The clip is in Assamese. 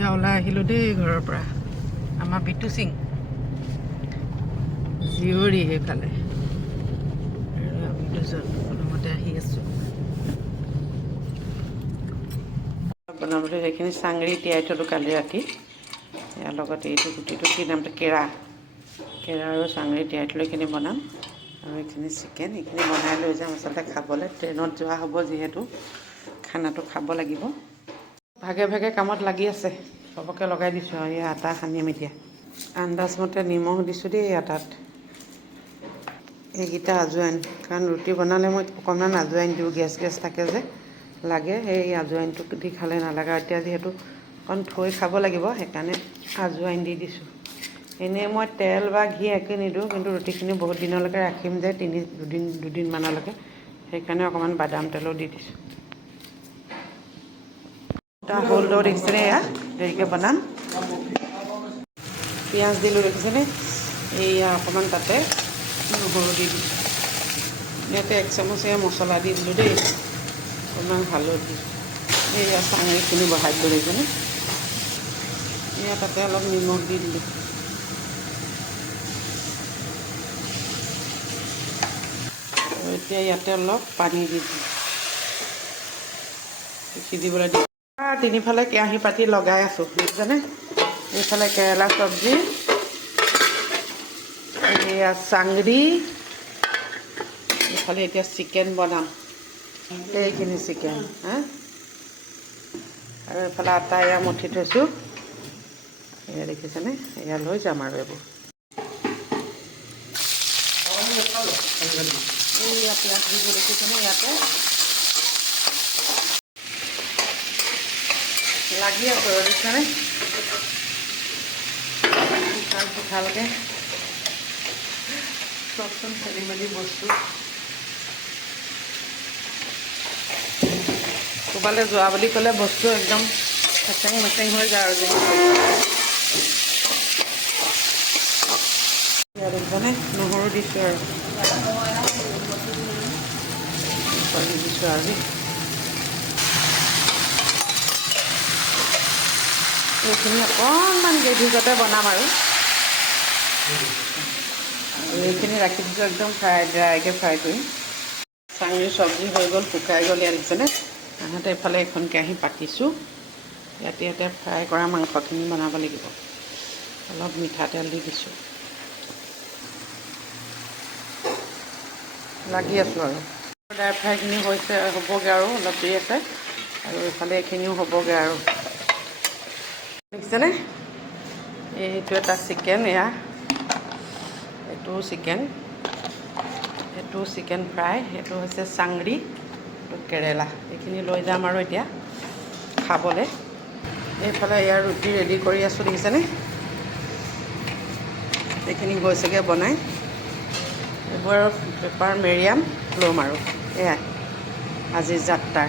সন্ধিয়া ওলাই আহিলোঁ দেই ঘৰৰ পৰা। আমাৰ বিটু সিং জীয়ৰী সেইফালে, আৰু আমি দুজন কোনোমতে আহি আছোঁ বনাবলৈ। সেইখিনি চাংৰি তিয়াই থলোঁ কালি ৰাতি। ইয়াৰ লগত এইটো গুটিটো কি নামটো, কেৰা আৰু চাংৰি তিয়াই থলোঁ, এইখিনি বনাম। আৰু এইখিনি চিকেন, এইখিনি বনাই লৈ যাম আচলতে খাবলৈ। ট্ৰেইনত যোৱা হ'ব যিহেতু খানাটো খাব লাগিব। ভাগে ভাগে কামত লাগি আছে, চবকে লগাই দিছোঁ। আৰু এই আটা সানিম এতিয়া। আন্দাজমতে নিমখ দিছোঁ দেই আটাত। এইকেইটা আজোৱাইন, কাৰণ ৰুটি বনালে মই অকণমান আজোৱাইন দিওঁ, গেছ থাকে যে লাগে। সেই আজোৱাইনটো দি খালে নালাগে। এতিয়া যিহেতু অকণ থৈ খাব লাগিব, সেইকাৰণে আজোৱাইন দি দিছোঁ। এনেই মই তেল বা ঘি একো নিদিওঁ, কিন্তু ৰুটিখিনি বহুত দিনলৈকে ৰাখিম যে দুদিনমানলৈকে, সেইকাৰণে অকণমান বাদাম তেলো দি দিছোঁ। এটা হ'ল দৌ দেখিছেনে, এয়া দেৰিকৈ বনাম। পিঁয়াজ দিলোঁ দেখিছেনে, এইয়া অকণমান তাতে নহৰু দি দিছোঁ। ইয়াতে 1 চামুচ মছলা দি দিলোঁ দেই, অকণমান হালধি, এইয়া চাঙৰিখিনি বহাই দিলোঁ দেখিছেনে। এয়া তাতে অলপ নিমখ দি দিলোঁ। আৰু এতিয়া ইয়াতে অলপ পানী দি দিলোঁ, সিজিবলৈ দি। তিনিফালে কেৰাহী পাতি লগাই আছোঁ বুজিছেনে। এইফালে কেৰেলা চব্জি, এয়া চাংৰি, এইফালে এতিয়া চিকেন বনাম। এইখিনি চিকেন আৰু এইফালে আটা এয়া মঠি থৈছোঁ, এয়া দেখিছেনে। এয়া লৈ যাম আৰু এইবোৰ। এইয়া পিঁয়াজ দিব দেখিছেনে, ইয়াতে লাগি আছোঁ দেখিছেনে, ভালকৈ চবচোন খেলি মেলি বস্তু। ক'ৰবালৈ যোৱা বুলি ক'লে বস্তু একদম খেচেং মেচেং হৈ যায় আৰু দেখিছেনে। নহৰু দিছোঁ আৰু দিছোঁ আৰু এইখিনি অকণমান গ্ৰেভিগতে বনাম আৰু এইখিনি ৰাখি দিছোঁ একদম ড্ৰাইকৈ ফ্ৰাই কৰিম। চাংৰি চব্জি হৈ গ'ল, শুকাই গ'ল। ইয়াত দেখিছেনে। আনহাতে এইফালে এখন কেৰাহী পাতিছোঁ, ইয়াতে ফ্ৰাই কৰা মাংসখিনি বনাব লাগিব। অলপ মিঠাতেল দি দিছোঁ, লাগি আছোঁ আৰু ড্ৰাই ফ্ৰাইখিনি হৈছে, হ'বগৈ আৰু অলপ দেৰি আছে। আৰু এইফালে এইখিনিও হ'বগৈ আৰু দেখিছেনে। এইটো এটা চিকেন, এয়া এইটোও চিকেন ফ্ৰাই, সেইটো হৈছে চাংৰি, এইটো কেৰেলা। এইখিনি লৈ যাম আৰু এতিয়া খাবলৈ। এইফালে ইয়াৰ ৰুটি ৰেডি কৰি আছোঁ দেখিছেনে। এইখিনি হৈছেগৈ বনাই। এইবোৰ আৰু পেপাৰ মেৰিয়াম ল'ম আৰু এয়াই আজিৰ যাত্ৰাৰ।